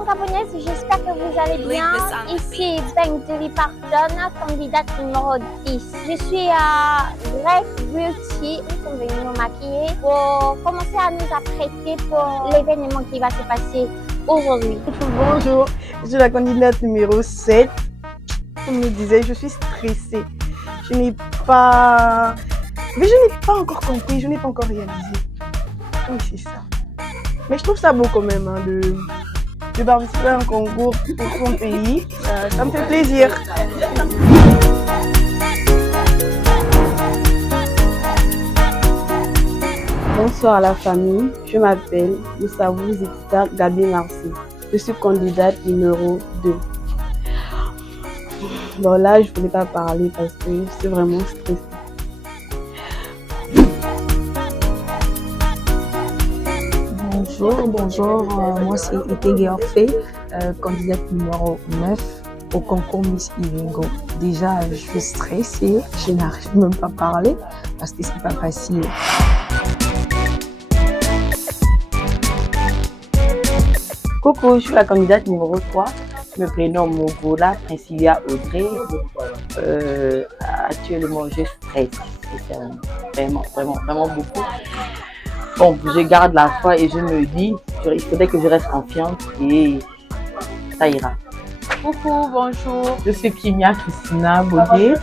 Salutations Gabonaise, j'espère que vous allez bien. Ici Benjeli Pardon, candidate numéro 10. Je suis à Greg Beauty. Nous sommes venus nous maquiller pour commencer à nous apprêter pour l'événement qui va se passer aujourd'hui. Bonjour, je suis la candidate numéro 7. Comme je disais, je suis stressée. Je n'ai pas encore compris, je n'ai pas encore réalisé. Oui, c'est ça. Mais je trouve ça beau quand même hein, de participer à un concours pour son pays. Ça me fait plaisir. Bonsoir à la famille, je m'appelle Moussavou Zikita Gabi Marcy. Je suis candidate numéro 2. Bon là, je ne voulais pas parler parce que je suis vraiment stressée. Bonjour, moi c'est Etege Orphée, candidate numéro 9 au concours Miss Ivingo. Déjà, je suis stressée, je n'arrive même pas à parler parce que c'est pas facile. Coucou, je suis la candidate numéro 3. Je me prénomme Mogola Princilia Audrey. Actuellement, je stresse. C'est vraiment beaucoup. Bon, je garde la foi et je me dis, il faudrait que je reste confiante et ça ira. Coucou, bonjour, je suis Kimia Christina Baudier,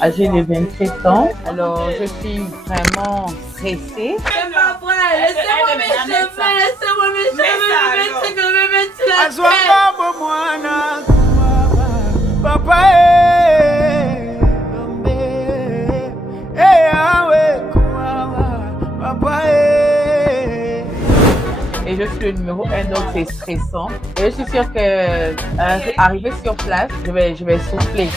âgée de 27 ans. Alors, je suis vraiment stressée. C'est pas vrai, laissez-moi mes cheveux, laissez-moi mes cheveux, me mettre sur la tête. Papa, et je suis le numéro 1, donc c'est stressant. Et je suis sûre que arrivé sur place, je vais souffler.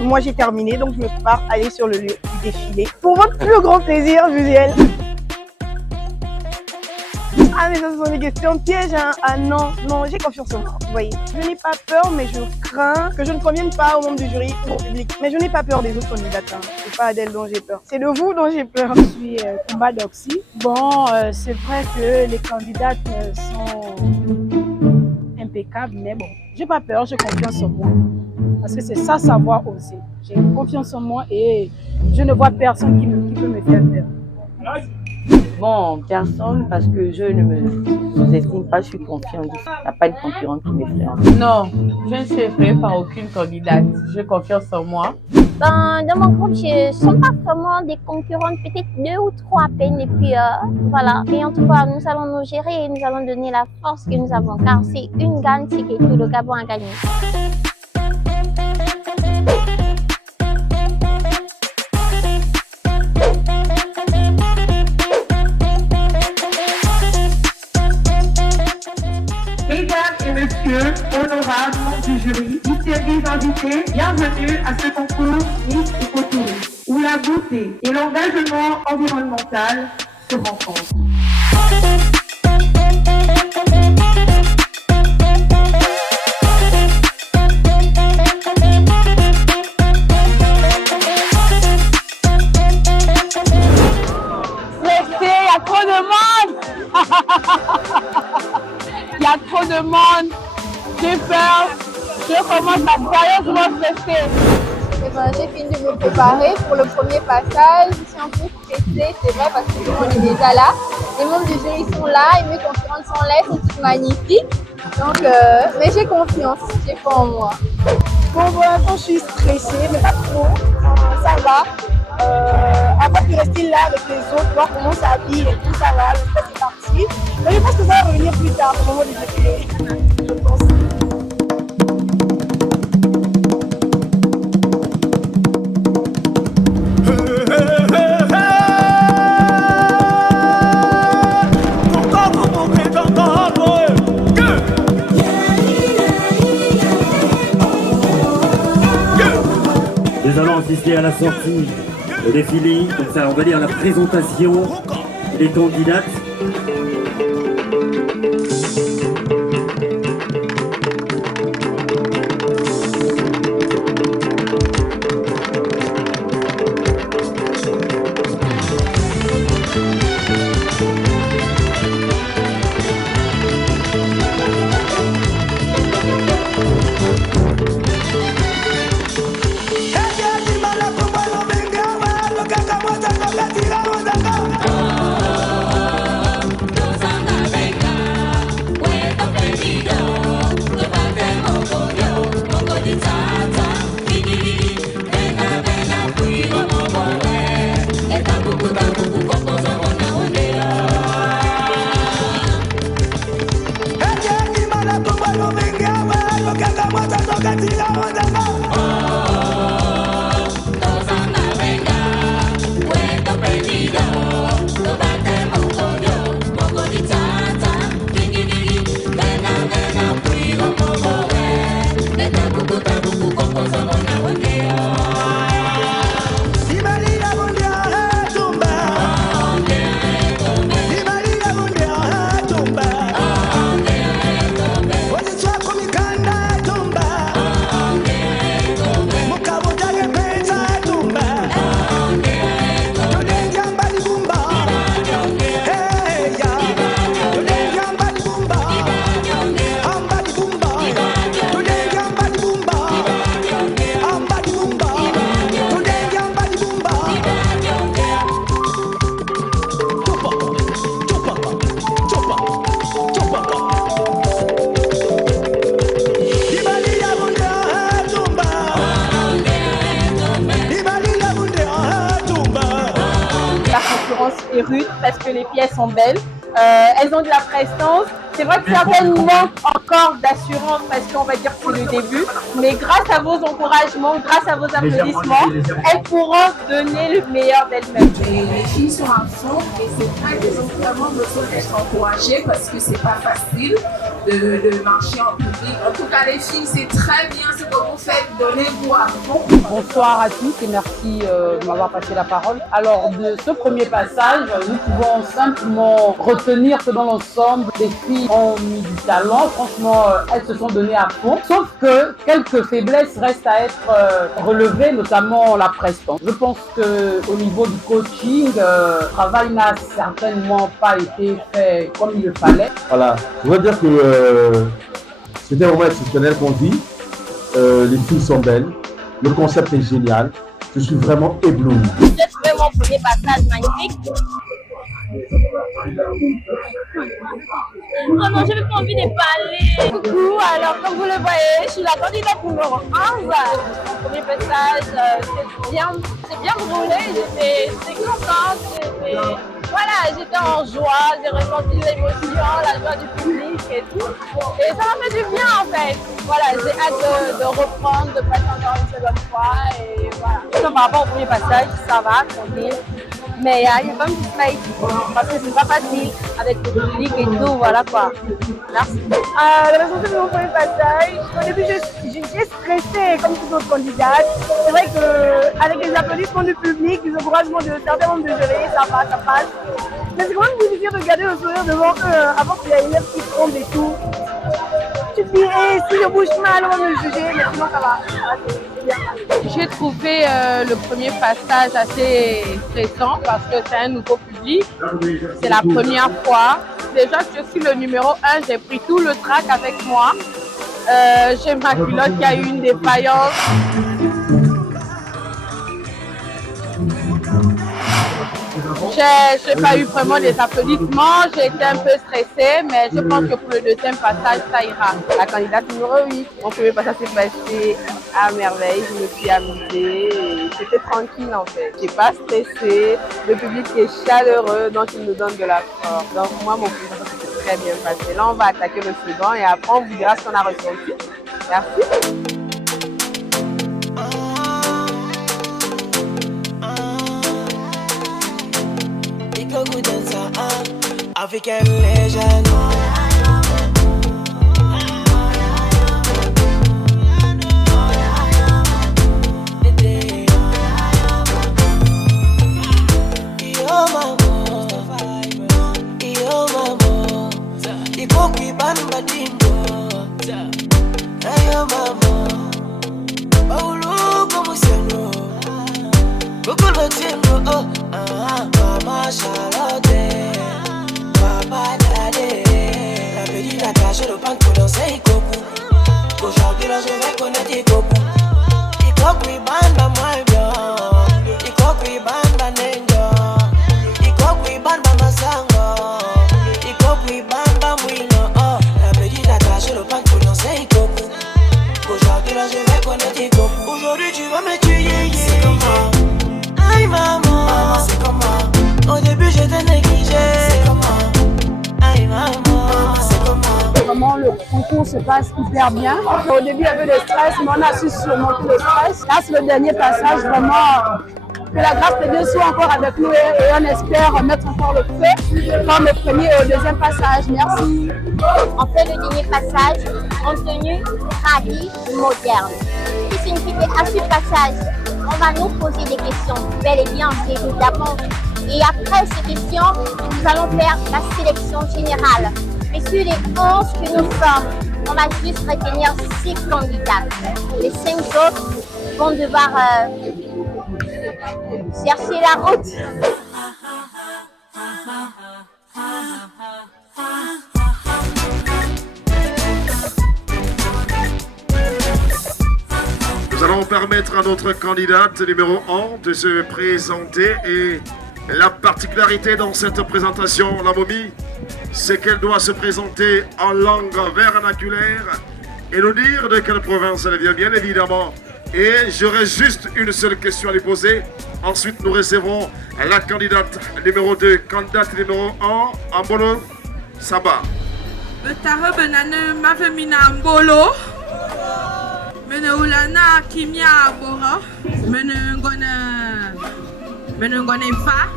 Moi j'ai terminé, donc je me prépare à aller sur le lieu du défilé. Pour votre plus grand plaisir, Jusiel. Ah mais ça ce sont des questions pièges hein. Ah non, j'ai confiance en moi, vous voyez. Je n'ai pas peur mais je crains que je ne convienne pas aux membres du jury ou au public. Mais je n'ai pas peur des autres candidates, hein. C'est pas d'elle dont j'ai peur, c'est de vous dont j'ai peur. Je suis Combat d'Oxy. Bon, c'est vrai que les candidates sont impeccables, mais bon, j'ai pas peur, j'ai confiance en moi. Parce que c'est ça, savoir oser. J'ai confiance en moi et je ne vois personne qui peut me faire peur. Bon, personne, parce que je ne me sous-estime pas, je suis confiante. Il n'y a pas de concurrent qui m'effraie. Non, je ne suis effrayée par aucune candidate. J'ai confiance en moi. Dans mon groupe, ce ne sont pas vraiment des concurrentes, peut-être 2 ou 3 à peine. Et puis voilà. Et en tout cas, nous allons nous gérer et nous allons donner la force que nous avons. Car c'est une gagne, c'est que tout le Gabon a gagné. Mesdames et messieurs, honorables du jury, distingués invités, bienvenue à ce concours Miss Écotourisme, où la beauté et l'engagement environnemental se rencontrent. Il y a trop de monde. Il y a trop de monde. J'ai peur. Je commence à sérieusement stresser. J'ai fini de me préparer pour le premier passage. Je suis un peu stressée, c'est vrai, parce que tout le monde est déjà là. Les membres du jury sont là et mes concurrentes sont là, elles sont toutes magnifiques. Donc, mais j'ai confiance, j'ai foi en moi. Bon, pour l'instant, je suis stressée, mais pas trop. Ça va. Après de rester là avec les autres, voir comment ça habille et tout, ça va. Le stress est parti. Mais je pense que ça va revenir plus tard, au moment du défilé. Je pense. Nous allons assister à la sortie, au défilé, donc ça, on va dire la présentation des candidates. Est rude parce que les pièces sont belles, elles ont de la prestance. C'est vrai que certaines manquent encore d'assurance parce qu'on va dire que c'est le début, mais grâce à vos encouragements, grâce à vos applaudissements, elles pourront donner le meilleur d'elles-mêmes. Les filles sont à fond et c'est vrai qu'elles ont vraiment besoin d'être encouragées parce que c'est pas facile de marcher en public. En tout cas, les filles, c'est très bien ce que vous faites, donnez-vous à fond. Bonsoir à tous et merci de m'avoir passé la parole. Alors, de ce premier passage, nous pouvons simplement retenir que dans l'ensemble, les filles ont mis du talent. Franchement, elles se sont données à fond. Sauf que quelques faiblesses restent à être relevées, notamment la prestance. Je pense qu'au niveau du coaching, le travail n'a certainement pas été fait comme il le fallait. Voilà, je veux dire que c'était un moment exceptionnel qu'on vit. Les filles sont belles, le concept est génial. Je suis vraiment ébloui. J'ai trouvé mon premier passage magnifique. Oh non, je n'ai pas envie de parler. Coucou, alors comme vous le voyez, je suis la candidate numéro 11. Mon premier passage, c'est bien brûlé, j'étais contente. Voilà, j'étais en joie, j'ai ressenti l'émotion, la joie du public et tout. Et ça m'a fait du bien en fait. Voilà, j'ai hâte de reprendre, de passer encore une seconde fois et voilà. Donc, par rapport au premier passage, ça va, tranquille. Mais il y a quand même du smile parce que c'est pas facile avec le public et tout, voilà quoi. Merci. La raison de mon premier passage, au début j'étais stressée comme toutes autres candidates. C'est vrai qu'avec les applaudissements du public, les encouragements de certains membres de jury, ça passe. Mais c'est quand même difficile de garder le sourire devant eux avant qu'il y ait une élève qui tombe et tout. Tu te dis, hey, si je bouge mal, on va me juger, mais sinon ça va. C'est bien. J'ai trouvé le premier passage assez stressant parce que c'est un nouveau public. C'est la première fois. Déjà que je suis le numéro 1, j'ai pris tout le track avec moi. J'ai ma culotte qui a eu une défaillance. J'ai pas eu vraiment des applaudissements, j'ai été un peu stressée, mais je pense que pour le deuxième passage, ça ira. La candidate numéro 8, mon premier passage s'est passé à merveille, je me suis amusée, c'était tranquille en fait. J'ai pas stressé, le public est chaleureux, donc il nous donne de la force. Donc moi, mon premier passage s'est très bien passé. Là, on va attaquer le second et après, on vous dira ce qu'on a ressenti. Merci. African legend. Yo mama, iko kuibamba dimbo. Ayo mama, bauluko musiano. Google tingo, mama Charlotte. La petite attache le pan pour danser Ikoku. Aujourd'hui là je vais connaître Ikoku. Ikoku ibanda moi bien. Ikoku ibanda nenjo. Ikoku ibanda masango. Ikoku ibanda mwino. La petite attache le pan pour danser Ikoku. Aujourd'hui là je vais connaître Ikoku. Aujourd'hui tu vas me tuer. C'est comment? Aïe maman, c'est comment? Au début j'étais négligée. C'est comment? Vraiment le concours se passe hyper bien. Au début, il y avait le stress, mais on a su surmonter le stress. Là, c'est le dernier passage, vraiment. Que la grâce de Dieu soit encore avec nous et on espère mettre encore le feu comme le premier et au deuxième passage. Merci. On fait le dernier passage en tenue tradie moderne. Ce qui signifie qu'à ce passage, on va nous poser des questions, bel et bien, évidemment. Et après ces questions, nous allons faire la sélection générale. Mais sur les 11 que nous sommes, on va juste retenir 6 candidats. Les 5 autres vont devoir chercher la route. Nous allons permettre à notre candidate numéro 1 de se présenter et la particularité dans cette présentation, la momie, c'est qu'elle doit se présenter en langue vernaculaire et nous dire de quelle province elle vient, bien évidemment. Et j'aurai juste une seule question à lui poser. Ensuite, nous recevrons la candidate numéro 2, candidate numéro 1, Ambolo Saba. Betara benane mavemina Ambolo. Mene ulana kimia abora. Mene ngone fa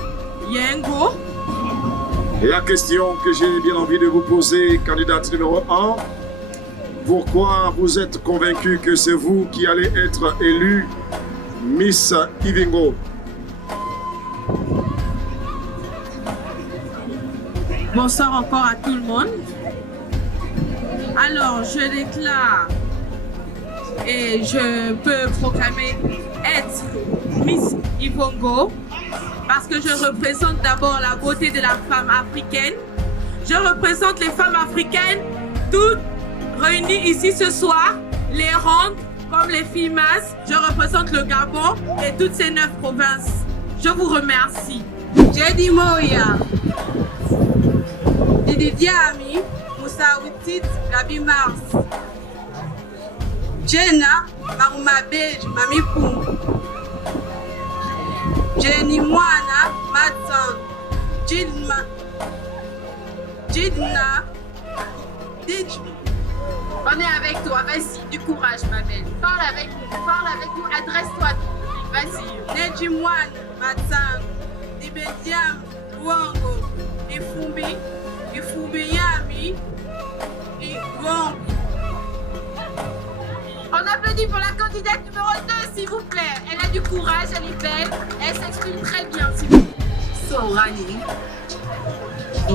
yengo. Et la question que j'ai bien envie de vous poser, candidate numéro 1, pourquoi vous êtes convaincu que c'est vous qui allez être élue Miss Ivingo? Bonsoir encore à tout le monde. Alors, je déclare et je peux proclamer être Miss Ivingo parce que je représente d'abord la beauté de la femme africaine. Je représente les femmes africaines toutes réunies ici ce soir, les rondes comme les Filmas. Je représente le Gabon et toutes ces 9 provinces. Je vous remercie. Jedi Moya, Didi Diami, Moussa Outit, Gabi Mars, Jenna, Maruma Bej, Mami Poum, Jenny Moana, Matsan, Jidna, Dij. On est avec toi, vas-y, du courage ma belle. Parle avec nous, adresse-toi. Vas-y. Nedjimwan, Matsan, Dibediam, Luango, Ifumbi Yami, Iwong. On applaudit pour la candidate numéro 2, s'il vous plaît. Elle a du courage, elle est belle, elle s'exprime très bien, s'il vous plaît. Sorani,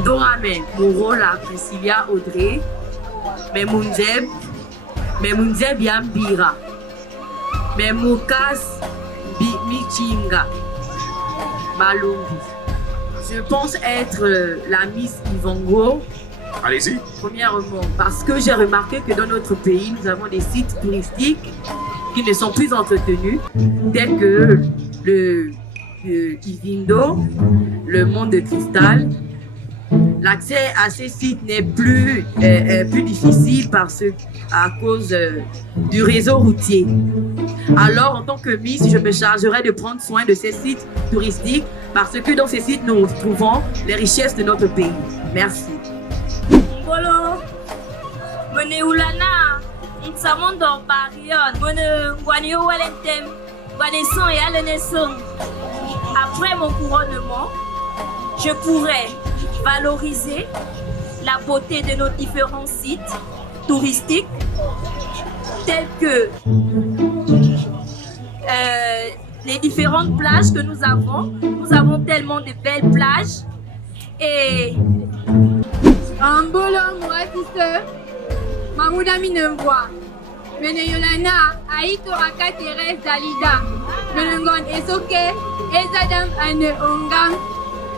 Dorame, Morola, Priscilla, Audrey, Memunzeb Yambira, Memukas Michinga, Malumbi. Je pense être la Miss Ivingo. Allez-y. Premièrement, parce que j'ai remarqué que dans notre pays, nous avons des sites touristiques qui ne sont plus entretenus, tels que le Ivindo, le Mont de Cristal. L'accès à ces sites n'est plus difficile à cause du réseau routier. Alors, en tant que Miss, je me chargerai de prendre soin de ces sites touristiques parce que dans ces sites, nous trouvons les richesses de notre pays. Merci. Mbolo, mene ulana, mtsamondo parion, mene ngwanyo walentem, ngwaneson et aleneson. Après mon couronnement, je pourrais valoriser la beauté de nos différents sites touristiques tels que les différentes plages que nous avons. Nous avons tellement de belles plages et Ambolo Mouatisse, Mamouda Minemboa, Meneyolana, Aïtoraka Thérèse Dalida, Menengon Esoke, Ezadam Ane Ongam,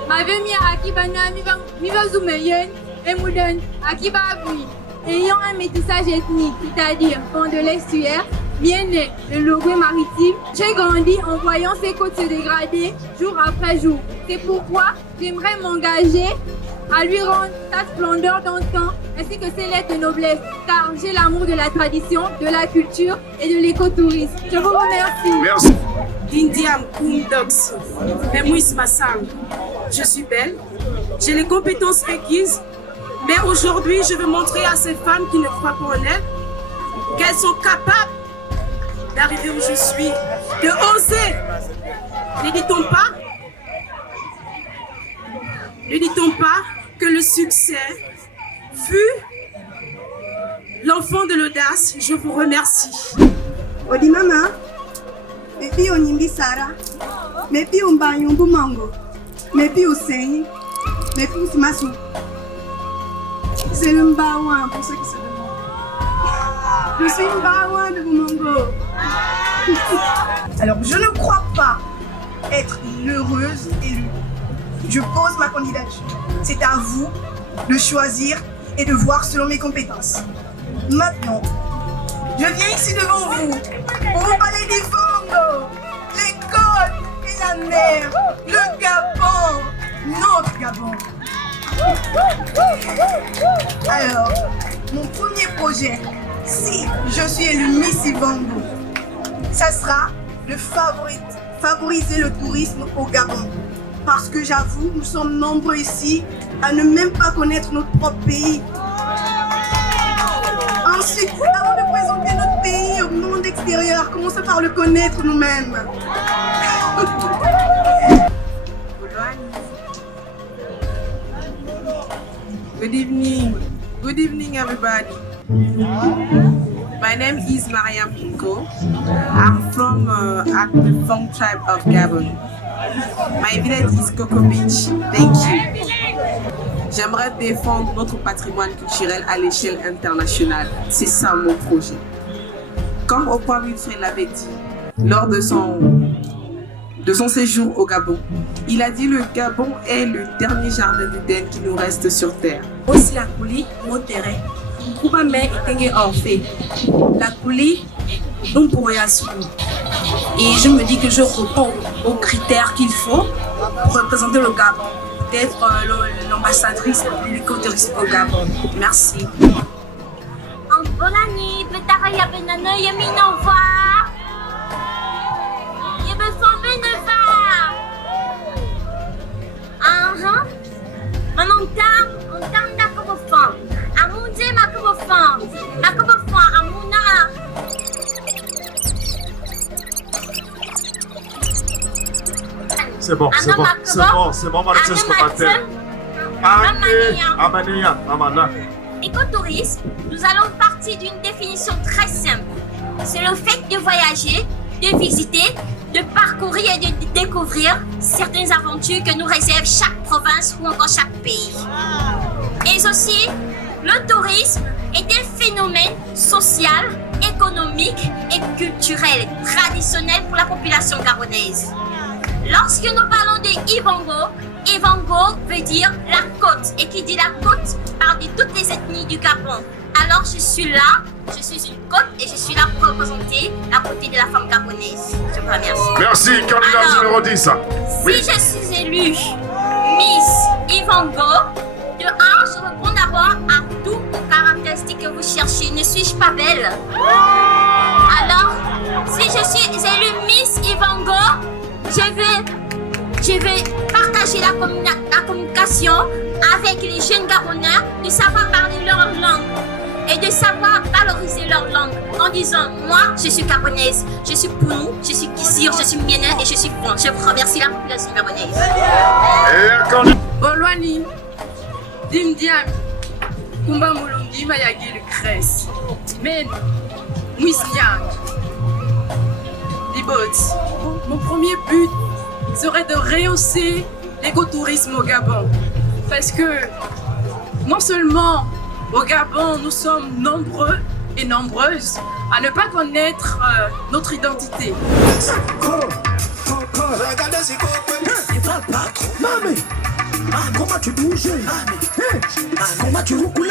Mavemia Akibana Mivazumeyen, et Mouden Akiba Abui, ayant un métissage ethnique, c'est-à-dire fond de l'estuaire, bien né, le Logoué maritime, j'ai grandi en voyant ces côtes se dégrader jour après jour. C'est pourquoi j'aimerais m'engager à lui rendre sa splendeur d'antan ainsi que ses lettres de noblesse, car j'ai l'amour de la tradition, de la culture et de l'écotourisme. Je vous remercie. Merci. Dindiam Kumdox, Memouis Massang. Je suis belle, j'ai les compétences requises Mais aujourd'hui, je veux montrer à ces femmes qui ne croient pas en elles qu'elles sont capables d'arriver où je suis, de oser. Ne dit-on pas que le succès fut l'enfant de l'audace? Je vous remercie. Odi mama, mepi onyimbi Sara, mepi umbayumbu mango, mepi useyi, mepi usimasu. C'est le mbawan pour ceux qui se demandent. Je suis mbawan de Bumango. Alors, je ne crois pas être l'heureuse élue. Je pose ma candidature. C'est à vous de choisir et de voir selon mes compétences. Maintenant, je viens ici devant vous pour vous parler des Vango, l'école et la mer, le Gabon, notre Gabon. Alors, mon premier projet, si je suis élue Miss Ivango, ça sera de favoriser le tourisme au Gabon. Parce que j'avoue, nous sommes nombreux ici à ne même pas connaître notre propre pays. Ensuite, avant de présenter notre pays au monde extérieur, commençons par le connaître nous-mêmes. Good evening everybody. My name is Mariam Pinko. I'm from the Fong tribe of Gabon. My village is Coco Beach. Thank you. J'aimerais défendre notre patrimoine culturel à l'échelle internationale. C'est ça mon projet. Comme Oprah Winfrey l'avait dit lors de son séjour au Gabon, il a dit le Gabon est le dernier jardin d'Éden qui nous reste sur terre. Aussi la coulis, mon terrain. Kuba mais était en fait. La coulis, nous pourrions assumer. Et je me dis que je réponds aux critères qu'il faut pour représenter le Gabon. D'être l'ambassadrice de l'écotourisme au Gabon. Merci. En Bolani, Betaraya Benana, Yaminova. Yabefonbeneva. On tente d'Akobofan. Amoundé Makobofan. Makobofan, Amouna. C'est bon, Marie-Thérèse Comatel. Amania, Amana. Écotourisme, nous allons partir d'une définition très simple. C'est le fait de voyager, de visiter, de parcourir et de découvrir certaines aventures que nous réserve chaque province ou encore chaque pays. Et aussi, le tourisme est un phénomène social, économique et culturel traditionnel pour la population gabonaise. Lorsque nous parlons de Ivango, Ivango veut dire la côte. Et qui dit la côte parle de toutes les ethnies du Gabon. Alors je suis là, je suis une côte et je suis là pour représenter la côté de la femme gabonaise. Je vous remercie. Merci, candidat numéro 10. Oui. Si je suis élue Miss Ivango, de 1, je réponds d'abord à toutes les caractéristiques que vous cherchez. Ne suis-je pas belle? Alors, si je suis élue Miss Ivango, je vais partager la communication avec les jeunes Gabonais, de savoir parler leur langue et de savoir valoriser leur langue en disant moi je suis gabonaise, je suis Pounou, je suis Kissir, je suis Mienna et je suis Fon. Je vous remercie la population gabonaise. Bolwani, Dimdiam, Kumba Mulungi, Mayagi le Crès, Men, Mouisniak, Dibot. Mon premier but serait de rehausser l'écotourisme au Gabon. Parce que non seulement au Gabon, nous sommes nombreux et nombreuses à ne pas connaître notre identité. Comment tu bouges? Comment tu roules?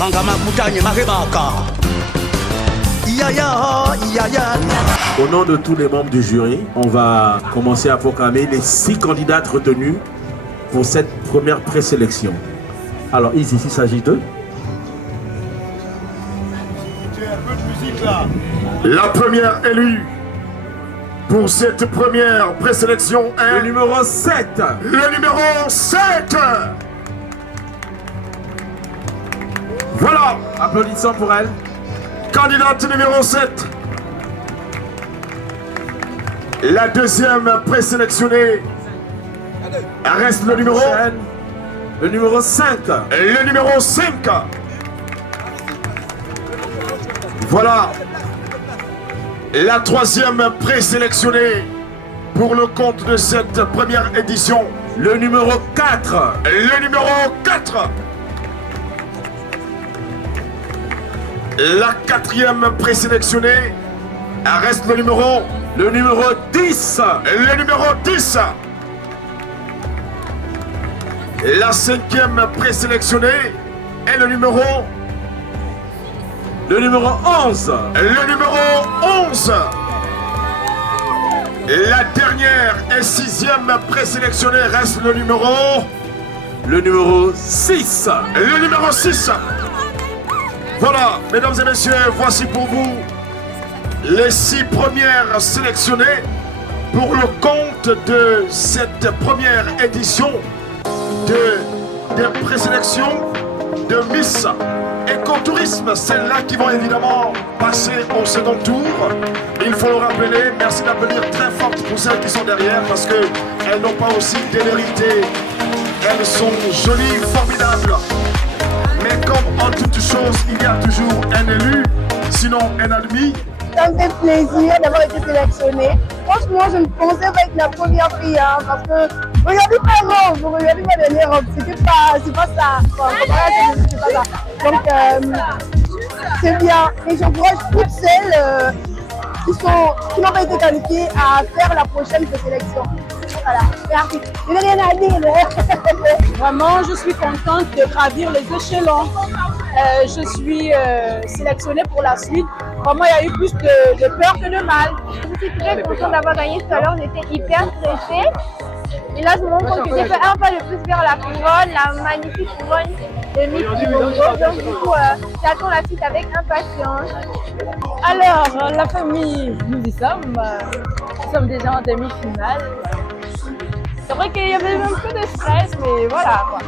Au nom de tous les membres du jury, on va commencer à proclamer les 6 candidates retenues pour cette première présélection. Alors ici, il s'agit de... La première élue pour cette première présélection est... Le numéro 7. Le numéro 7. Voilà. Applaudissons pour elle. Candidate numéro 7. La deuxième présélectionnée reste le numéro... Le numéro 5. Le numéro 5. Voilà. La troisième présélectionnée pour le compte de cette première édition. Le numéro 4. Le numéro 4. La quatrième présélectionnée reste le numéro... Le numéro 10. Le numéro 10. La cinquième présélectionnée est le numéro... Le numéro 11. Le numéro 11. La dernière et sixième présélectionnée reste le numéro... Le numéro 6. Le numéro 6. Voilà, mesdames et messieurs, voici pour vous les 6 premières sélectionnées pour le compte de cette première édition des présélections de Miss Écotourisme. Celles-là qui vont évidemment passer au second tour. Il faut le rappeler, merci d'applaudir très fort pour celles qui sont derrière parce qu'elles n'ont pas aussi d'émérité. Elles sont jolies, formidables. Mais comme en toute chose, il y a toujours un élu, sinon un admis. Ça me fait plaisir d'avoir été sélectionnée. Franchement, je ne pensais pas être la première fille, hein, parce que regardez ma robe, vous regardez ma dernière robe, c'est pas ça. Enfin, c'est pas ça. Donc, c'est bien. Et j'encourage toutes celles qui n'ont pas été qualifiées à faire la prochaine sélection. Voilà, merci. Je n'ai rien à dire. Vraiment, je suis contente de gravir les échelons. Je suis sélectionnée pour la suite. Vraiment, il y a eu plus de peur que de mal. Je suis très contente d'avoir gagné tout à l'heure. On était hyper stressés. Et là, je me rends compte que j'ai fait un pas de plus vers la couronne, la magnifique couronne de Miss Ivondo. Donc, du coup, j'attends la suite avec impatience. Alors, la famille, nous y sommes. Nous sommes déjà en demi-finale. C'est vrai qu'il y avait un peu de stress, mais voilà, quoi.